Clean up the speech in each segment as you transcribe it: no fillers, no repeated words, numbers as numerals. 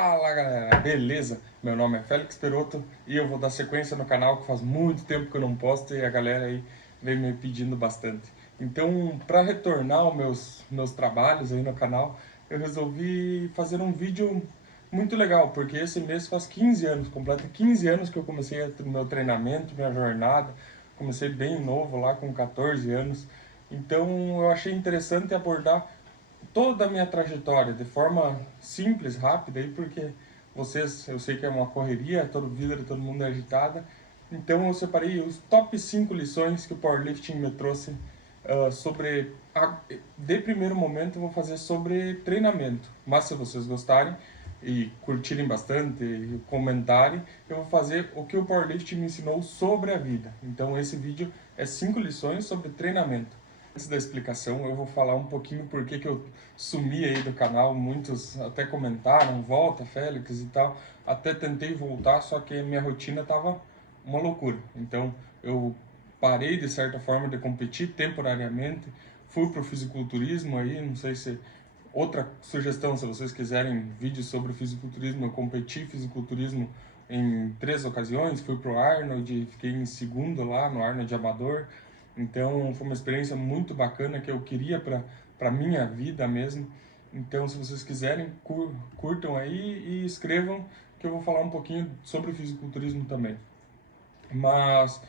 Fala galera, beleza? Meu nome é Félix Peroto e eu vou dar sequência no canal que faz muito tempo que eu não posto e a galera aí vem me pedindo bastante. Então, para retornar aos meus trabalhos aí no canal, eu resolvi fazer um vídeo muito legal, porque esse mês faz 15 anos, completa 15 anos que eu comecei o meu treinamento, minha jornada. Comecei bem novo lá com 14 anos. Então, eu achei interessante abordar toda a minha trajetória de forma simples, rápida, aí porque vocês, eu sei que é uma correria, todo vida de todo mundo é agitada, então eu separei os top 5 lições que o powerlifting me trouxe sobre... De primeiro momento eu vou fazer sobre treinamento, mas se vocês gostarem e curtirem bastante e comentarem, eu vou fazer o que o powerlifting me ensinou sobre a vida. Então esse vídeo é 5 lições sobre treinamento. Antes da explicação, eu vou falar um pouquinho por que eu sumi aí do canal. Muitos até comentaram, volta Félix e tal. Até tentei voltar, só que a minha rotina tava uma loucura. Então eu parei de certa forma de competir temporariamente, fui pro fisiculturismo aí, não sei se... Outra sugestão, se vocês quiserem vídeos sobre fisiculturismo, eu competi fisiculturismo em 3 ocasiões, fui pro Arnold, fiquei em segundo lá no Arnold Amador. Então foi uma experiência muito bacana que eu queria para minha vida mesmo. Então se vocês quiserem, curtam aí e escrevam que eu vou falar um pouquinho sobre fisiculturismo também. Mas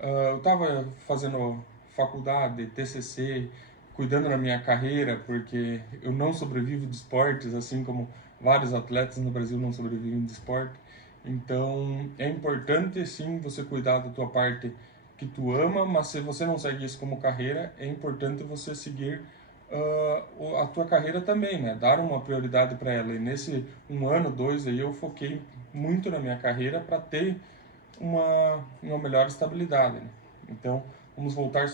eu estava fazendo faculdade, TCC, cuidando da minha carreira, porque eu não sobrevivo de esportes, assim como vários atletas no Brasil não sobrevivem de esporte. Então é importante sim você cuidar da tua parte que tu ama, mas se você não segue isso como carreira, é importante você seguir a tua carreira também, né? Dar uma prioridade para ela. E nesse um ano, dois aí eu foquei muito na minha carreira para ter uma melhor estabilidade, né? Então, vamos voltar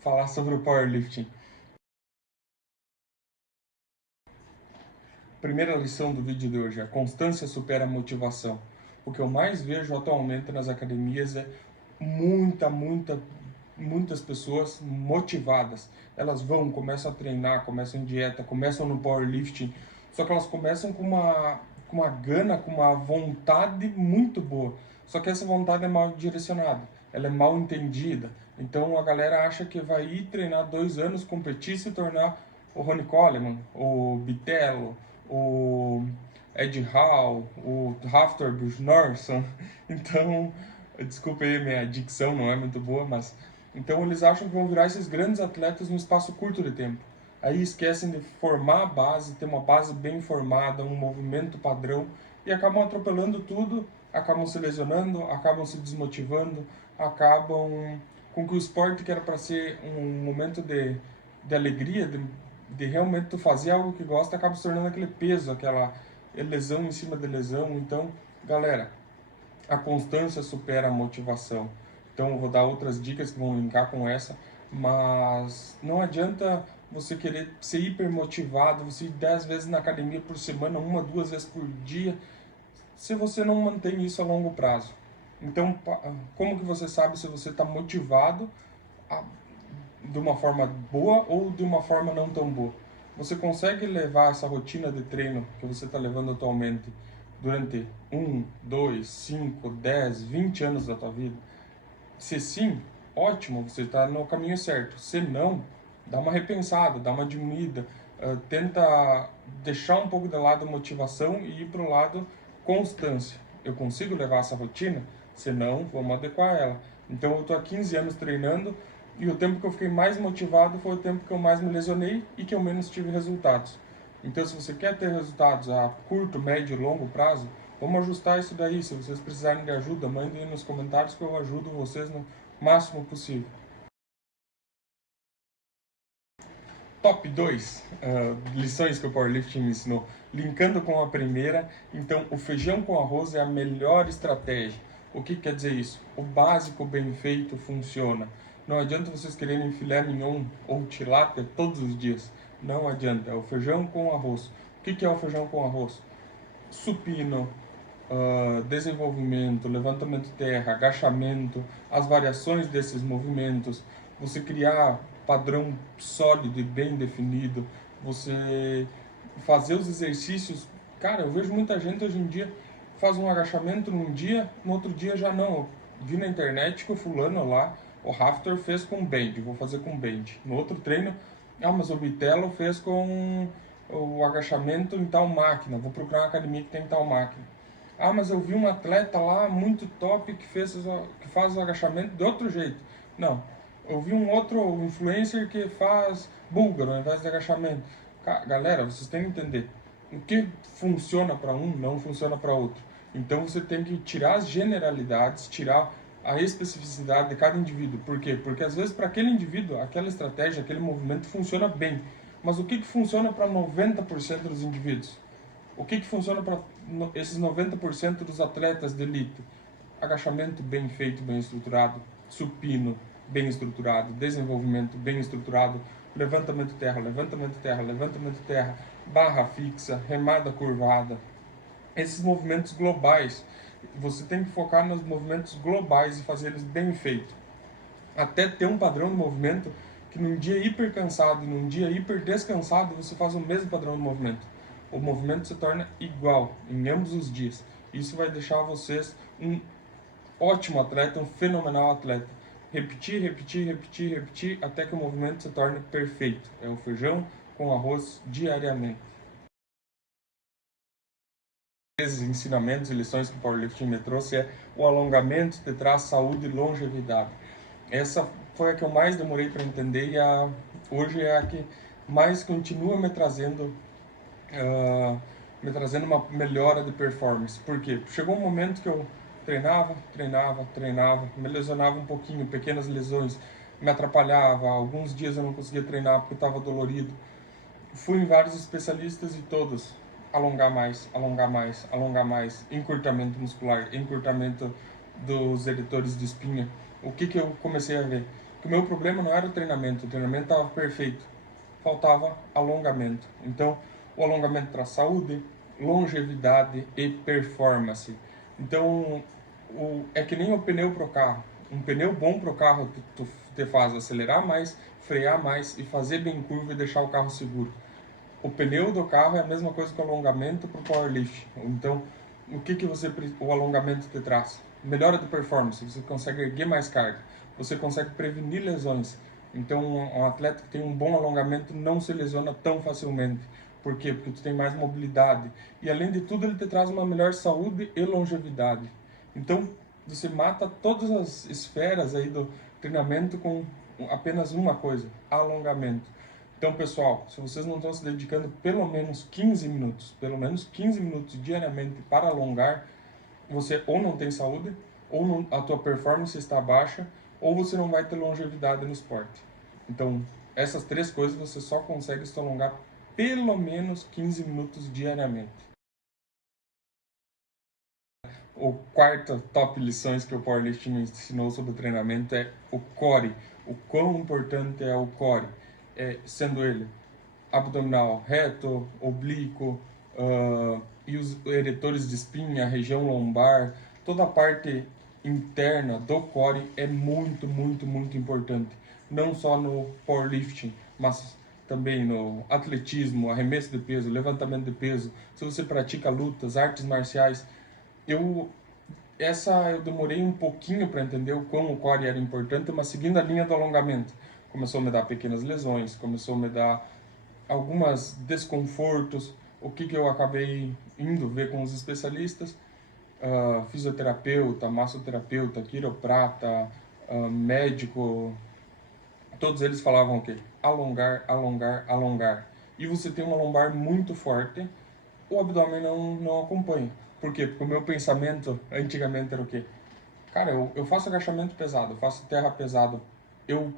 falar sobre o powerlifting. Primeira lição do vídeo de hoje: a constância supera a motivação. O que eu mais vejo atualmente nas academias é muitas pessoas motivadas. Elas vão, começam a treinar, começam em dieta, começam no powerlifting, só que elas começam com uma gana, com uma vontade muito boa. Só que essa vontade é mal direcionada, ela é mal entendida. Então a galera acha que vai ir treinar 2 anos, competir, se tornar o Ronnie Coleman, o Bitello, o Ed Hall, o Hafthor Bjornsson. Então, desculpa aí, minha dicção não é muito boa, mas... Então eles acham que vão virar esses grandes atletas num espaço curto de tempo. Aí esquecem de formar a base, ter uma base bem formada, um movimento padrão, e acabam atropelando tudo, acabam se lesionando, acabam se desmotivando, acabam com que o esporte, que era para ser um momento de alegria, de realmente tu fazer algo que gosta, acaba se tornando aquele peso, aquela lesão em cima de lesão. Então, galera, a constância supera a motivação. Então eu vou dar outras dicas que vão linkar com essa, mas não adianta você querer ser hiper motivado, você ir 10 vezes na academia por semana, 1, 2 vezes por dia, se você não mantém isso a longo prazo. Então, como que você sabe se você está motivado de uma forma boa ou de uma forma não tão boa? Você consegue levar essa rotina de treino que você está levando atualmente durante 1, 2, 5, 10, 20 anos da tua vida? Se sim, ótimo, você está no caminho certo. Se não, dá uma repensada, dá uma diminuída, tenta deixar um pouco de lado a motivação e ir para o lado constância. Eu consigo levar essa rotina? Se não, vamos adequar ela. Então eu estou há 15 anos treinando e o tempo que eu fiquei mais motivado foi o tempo que eu mais me lesionei e que eu menos tive resultados. Então se você quer ter resultados a curto, médio e longo prazo, vamos ajustar isso daí. Se vocês precisarem de ajuda, mandem nos comentários que eu ajudo vocês no máximo possível. Top 2 lições que o powerlifting me ensinou, linkando com a primeira. Então, o feijão com arroz é a melhor estratégia. O que quer dizer isso? O básico bem feito funciona. Não adianta vocês quererem filé mignon ou tilápia todos os dias. Não adianta, é o feijão com arroz. O que é o feijão com arroz? Supino, desenvolvimento, levantamento de terra, agachamento, as variações desses movimentos, você criar padrão sólido e bem definido, você fazer os exercícios cara, eu vejo muita gente hoje em dia faz um agachamento num dia, no outro dia já não. Eu vi na internet que o fulano lá, o Rafter fez com band, vou fazer com band. No outro treino, mas o Bitelo fez com o agachamento em tal máquina, vou procurar uma academia que tem tal máquina. Mas eu vi um atleta lá muito top que faz o agachamento de outro jeito. Não, eu vi um outro influencer que faz búlgaro ao invés de agachamento. Galera, vocês têm que entender. O que funciona para um não funciona para outro. Então você tem que tirar as generalidades, tirar a especificidade de cada indivíduo. Por quê? Porque às vezes para aquele indivíduo, aquela estratégia, aquele movimento funciona bem. Mas o que funciona para 90% dos indivíduos? O que funciona para esses 90% dos atletas de elite? Agachamento bem feito, bem estruturado, supino bem estruturado, desenvolvimento bem estruturado, levantamento terra, levantamento terra, levantamento terra, barra fixa, remada curvada. Esses movimentos globais, você tem que focar nos movimentos globais e fazer eles bem feitos. Até ter um padrão de movimento que num dia hiper cansado e num dia hiper descansado você faz o mesmo padrão de movimento. O movimento se torna igual em ambos os dias. Isso vai deixar vocês um ótimo atleta, um fenomenal atleta. Repetir, repetir, repetir, repetir até que o movimento se torne perfeito. É o feijão com arroz diariamente. Esses ensinamentos e lições que o Powerlifting me trouxe é o alongamento te traz saúde e longevidade. Essa foi a que eu mais demorei para entender e hoje é a que mais continua me trazendo uma melhora de performance. Por quê? Chegou um momento que eu treinava, me lesionava um pouquinho, pequenas lesões, me atrapalhava, alguns dias eu não conseguia treinar porque estava dolorido. Fui em vários especialistas e todos alongar mais, alongar mais, alongar mais, encurtamento muscular, encurtamento dos eretores de espinha. O que eu comecei a ver? Que o meu problema não era o treinamento estava perfeito, faltava alongamento. Então, o alongamento traz saúde, longevidade e performance. Então, é que nem o pneu pro carro. Um pneu bom pro carro te faz acelerar mais, frear mais e fazer bem curva e deixar o carro seguro. O pneu do carro é a mesma coisa que o alongamento para o powerlift. Então, o alongamento te traz? Melhora de performance, você consegue erguer mais carga, você consegue prevenir lesões. Então, um atleta que tem um bom alongamento não se lesiona tão facilmente. Por quê? Porque tu tem mais mobilidade. E além de tudo, ele te traz uma melhor saúde e longevidade. Então, você mata todas as esferas aí do treinamento com apenas uma coisa, alongamento. Então, pessoal, se vocês não estão se dedicando pelo menos 15 minutos diariamente para alongar, você ou não tem saúde, ou não, a tua performance está baixa, ou você não vai ter longevidade no esporte. Então, essas três coisas você só consegue se alongar pelo menos 15 minutos diariamente. O quarto top lições que o powerlifting me ensinou sobre o treinamento é o core. O quão importante é o core, sendo ele abdominal reto, oblíquo, e os eretores de espinha, a região lombar, toda a parte interna do core é muito, muito, muito importante. Não só no powerlifting, mas também no atletismo, arremesso de peso, levantamento de peso. Se você pratica lutas, artes marciais, eu eu demorei um pouquinho para entender o quão o core era importante, mas seguindo a linha do alongamento, começou a me dar pequenas lesões, começou a me dar algumas desconfortos. O que eu acabei indo ver com os especialistas, fisioterapeuta, massoterapeuta, quiroprata, médico, todos eles falavam o quê? Alongar, alongar, alongar. E você tem uma lombar muito forte, o abdômen não acompanha. Por quê? Porque o meu pensamento antigamente era o quê? Cara, eu faço agachamento pesado, eu faço terra pesado.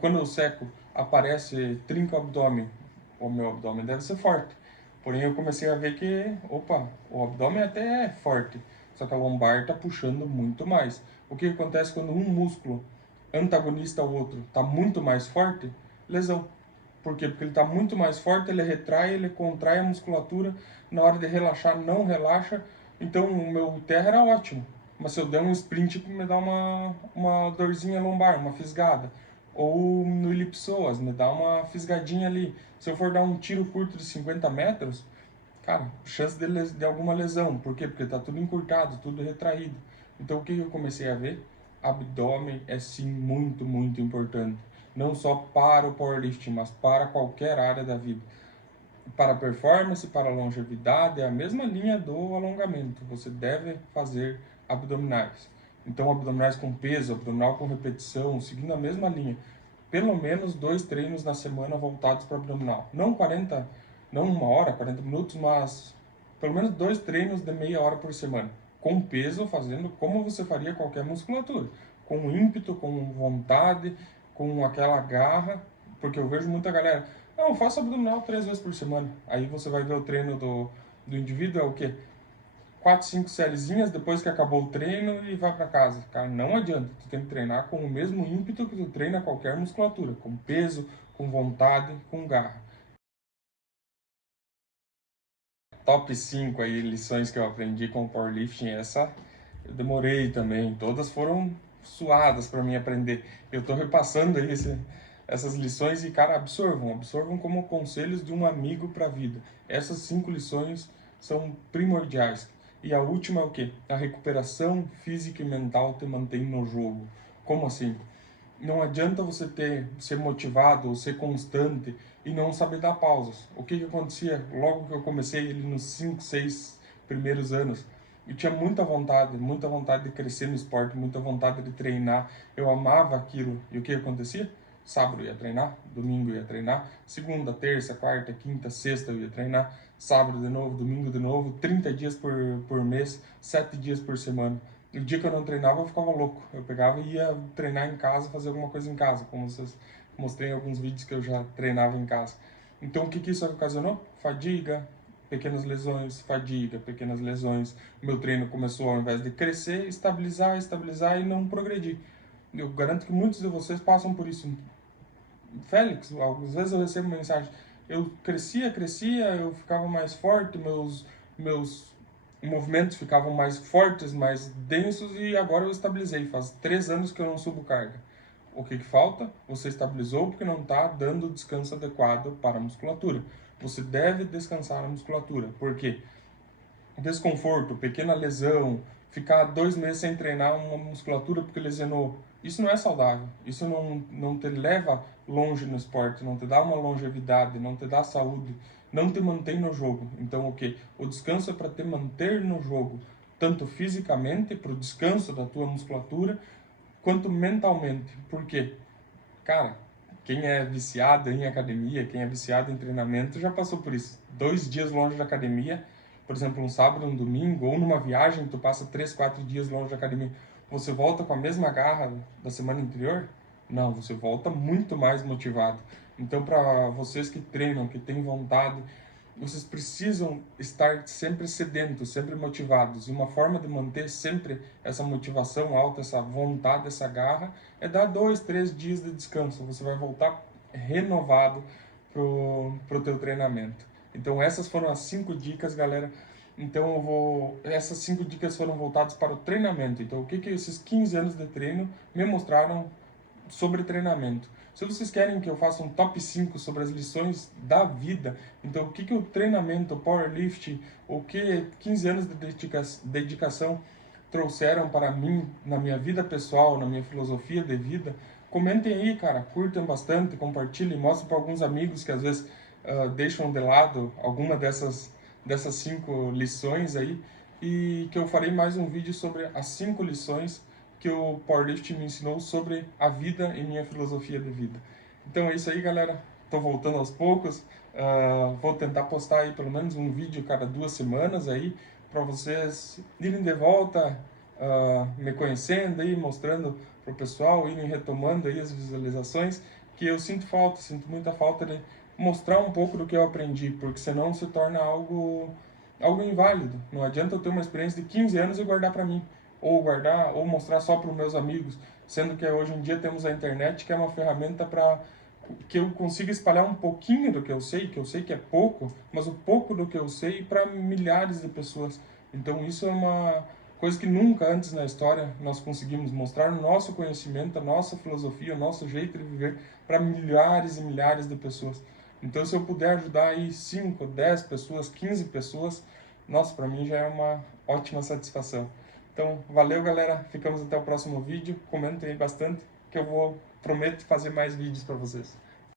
Quando eu seco, aparece, trinca o abdômen. O meu abdômen deve ser forte. Porém, eu comecei a ver que, opa, o abdômen até é forte, só que a lombar está puxando muito mais. O que acontece quando um músculo antagonista ao outro está muito mais forte? Lesão. Por quê? Porque ele está muito mais forte, ele retrai, ele contrai a musculatura, na hora de relaxar não relaxa. Então o meu terra era ótimo, mas se eu der um sprint me dá uma dorzinha lombar, uma fisgada. Ou no elipsoas, me dá uma fisgadinha ali. Se eu for dar um tiro curto de 50 metros, cara, chance de alguma lesão. Por quê? Porque tá tudo encurtado, tudo retraído. Então o que eu comecei a ver? Abdômen é sim muito, muito importante. Não só para o powerlifting, mas para qualquer área da vida. Para performance, para longevidade, é a mesma linha do alongamento. Você deve fazer abdominais. Então, abdominais com peso, abdominal com repetição, seguindo a mesma linha. Pelo menos 2 treinos na semana voltados para abdominal. Não 40, não 1 hora, 40 minutos, mas pelo menos 2 treinos de meia hora por semana. Com peso, fazendo como você faria qualquer musculatura. Com ímpeto, com vontade, com aquela garra. Porque eu vejo muita galera, não, faça abdominal 3 vezes por semana. Aí você vai ver o treino do indivíduo, é o quê? 4, 5 sériezinhas depois que acabou o treino e vai para casa. Cara, não adianta. Tu tem que treinar com o mesmo ímpeto que tu treina qualquer musculatura. Com peso, com vontade, com garra. Top 5 aí, lições que eu aprendi com o powerlifting. Essa eu demorei também. Todas foram suadas para mim aprender. Eu tô repassando aí essas lições e, cara, absorvam como conselhos de um amigo para a vida. Essas 5 lições são primordiais. E a última é o quê? A recuperação física e mental te mantém no jogo. Como assim? Não adianta você ser motivado ou ser constante e não saber dar pausas. O que acontecia logo que eu comecei ele nos 5, 6 primeiros anos? Eu tinha muita vontade de crescer no esporte, muita vontade de treinar. Eu amava aquilo. E o que acontecia? Sábado eu ia treinar, domingo eu ia treinar, segunda, terça, quarta, quinta, sexta eu ia treinar, sábado de novo, domingo de novo, 30 dias por mês, 7 dias por semana. O dia que eu não treinava, eu ficava louco. Eu pegava e ia treinar em casa, fazer alguma coisa em casa, como vocês mostrei em alguns vídeos que eu já treinava em casa. Então, o que isso ocasionou? Fadiga, pequenas lesões, fadiga, pequenas lesões. Meu treino começou, ao invés de crescer, estabilizar e não progredir. Eu garanto que muitos de vocês passam por isso. Félix, às vezes eu recebo mensagem, eu crescia, eu ficava mais forte, meus movimentos ficavam mais fortes, mais densos e agora eu estabilizei. Faz 3 anos que eu não subo carga. O que falta? Você estabilizou porque não está dando o descanso adequado para a musculatura. Você deve descansar a musculatura. Por quê? Desconforto, pequena lesão, ficar 2 meses sem treinar uma musculatura porque lesionou, isso não é saudável. Isso não te leva longe no esporte, não te dá uma longevidade, não te dá saúde, não te mantém no jogo. Então, o que? O descanso é para te manter no jogo, tanto fisicamente, para o descanso da tua musculatura, quanto mentalmente. Por quê? Cara, quem é viciado em academia, quem é viciado em treinamento, já passou por isso. 2 dias longe da academia, por exemplo, um sábado, um domingo, ou numa viagem, tu passa 3, 4 dias longe da academia. Você volta com a mesma garra da semana anterior? Não, você volta muito mais motivado. Então, para vocês que treinam, que têm vontade, vocês precisam estar sempre sedentos, sempre motivados. E uma forma de manter sempre essa motivação alta, essa vontade, essa garra, é dar 2, 3 dias de descanso. Você vai voltar renovado pro teu treinamento. Então essas foram as 5 dicas, galera. Então essas 5 dicas foram voltadas para o treinamento. Então o que esses 15 anos de treino me mostraram sobre treinamento. Se vocês querem que eu faça um top 5 sobre as lições da vida, então o que o treinamento, o powerlifting, o que 15 anos de dedicação trouxeram para mim, na minha vida pessoal, na minha filosofia de vida, comentem aí, cara, curtam bastante, compartilhem, mostrem para alguns amigos que às vezes deixam de lado alguma dessas 5 lições aí, e que eu farei mais um vídeo sobre as 5 lições que o powerlifting me ensinou sobre a vida e minha filosofia de vida. Então é isso aí, galera. Tô voltando aos poucos. Vou tentar postar aí pelo menos um vídeo cada 2 semanas aí para vocês irem de volta, me conhecendo aí, mostrando pro pessoal, irem retomando aí as visualizações, que eu sinto muita falta de mostrar um pouco do que eu aprendi, porque senão se torna algo inválido. Não adianta eu ter uma experiência de 15 anos e guardar para mim ou mostrar só para os meus amigos, sendo que hoje em dia temos a internet, que é uma ferramenta para que eu consiga espalhar um pouquinho do que eu sei que é pouco, mas o pouco do que eu sei para milhares de pessoas. Então isso é uma coisa que nunca antes na história nós conseguimos mostrar o nosso conhecimento, a nossa filosofia, o nosso jeito de viver para milhares e milhares de pessoas. Então, se eu puder ajudar aí 5, 10 pessoas, 15 pessoas, nossa, para mim já é uma ótima satisfação. Então, valeu, galera. Ficamos até o próximo vídeo. Comentem aí bastante, que eu prometo fazer mais vídeos para vocês.